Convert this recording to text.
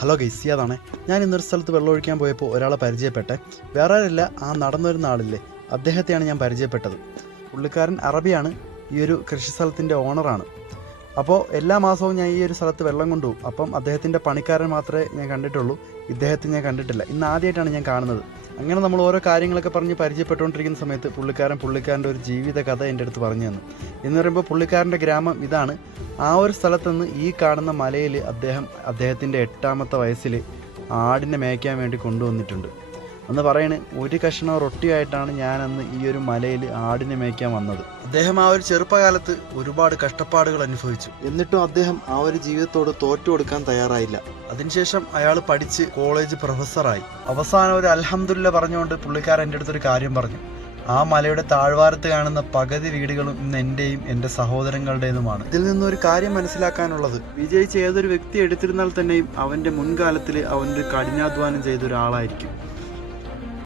Hello guys, സിയാദാണേ. ഞാൻ ഇന്നൊരു സ്ഥലത്ത് വെള്ളമൊഴിക്കാൻ പോയപ്പോൾ ഒരാളെ പരിചയപ്പെട്ടെ. വേറെ ആരല്ല, ആ നടന്നൊരു നാളില്ലേ, അദ്ദേഹത്തെയാണ് ഞാൻ പരിചയപ്പെട്ടത്. പുള്ളിക്കാരൻ അറബിയാണ്, ഈ ഒരു കൃഷി സ്ഥലത്തിൻ്റെ ഓണറാണ്. അപ്പോൾ എല്ലാ മാസവും ഞാൻ ഈ ഒരു സ്ഥലത്ത് വെള്ളം കൊണ്ടുപോകും. അപ്പം അദ്ദേഹത്തിൻ്റെ പണിക്കാരൻ മാത്രമേ ഞാൻ കണ്ടിട്ടുള്ളൂ, ഇദ്ദേഹത്തെ ഞാൻ കണ്ടിട്ടില്ല. ഇന്ന് ആദ്യമായിട്ടാണ് ഞാൻ കാണുന്നത്. അങ്ങനെ നമ്മൾ ഓരോ കാര്യങ്ങളൊക്കെ പറഞ്ഞ് പരിചയപ്പെട്ടുകൊണ്ടിരിക്കുന്ന സമയത്ത് പുള്ളിക്കാരൻ്റെ ഒരു ജീവിത കഥ എൻ്റെ അടുത്ത് പറഞ്ഞു തന്നു. എന്ന് പറയുമ്പോൾ പുള്ളിക്കാരൻ്റെ ഗ്രാമം ഇതാണ്. ആ ഒരു സ്ഥലത്തുനിന്ന് ഈ കാണുന്ന മലയിൽ അദ്ദേഹത്തിൻ്റെ 8ാമത്തെ വയസ്സിൽ ആടിനെ മേയ്ക്കാൻ വേണ്ടി കൊണ്ടുവന്നിട്ടുണ്ട്. അന്ന് പറയണ്, ഒരു കഷ്ണം റൊട്ടിയായിട്ടാണ് ഞാനന്ന് ഈ ഒരു മലയിൽ ആടിനെ മേയ്ക്കാൻ വന്നത്. അദ്ദേഹം ആ ഒരു ചെറുപ്പകാലത്ത് ഒരുപാട് കഷ്ടപ്പാടുകൾ അനുഭവിച്ചു. എന്നിട്ടും അദ്ദേഹം ആ ഒരു ജീവിതത്തോട് തോറ്റു കൊടുക്കാൻ തയ്യാറായില്ല. അതിനുശേഷം അയാൾ പഠിച്ച് കോളേജ് പ്രൊഫസറായി. അവസാനം ഒരു അൽഹംദുലില്ലാ പറഞ്ഞുകൊണ്ട് പുള്ളിക്കാരൻ എൻ്റെ അടുത്തൊരു കാര്യം പറഞ്ഞു. ആ മലയുടെ താഴ്വാരത്ത് കാണുന്ന പകുതി വീടുകളും ഇന്ന് എൻ്റെയും എൻ്റെ സഹോദരങ്ങളുടേതുമാണ്. ഇതിൽ നിന്നൊരു കാര്യം മനസ്സിലാക്കാനുള്ളത്, വിജയിച്ച ഏതൊരു വ്യക്തി എടുത്തിരുന്നാൽ തന്നെയും അവൻ്റെ മുൻകാലത്തിൽ അവൻ്റെ കഠിനാധ്വാനം ചെയ്ത ഒരാളായിരിക്കും.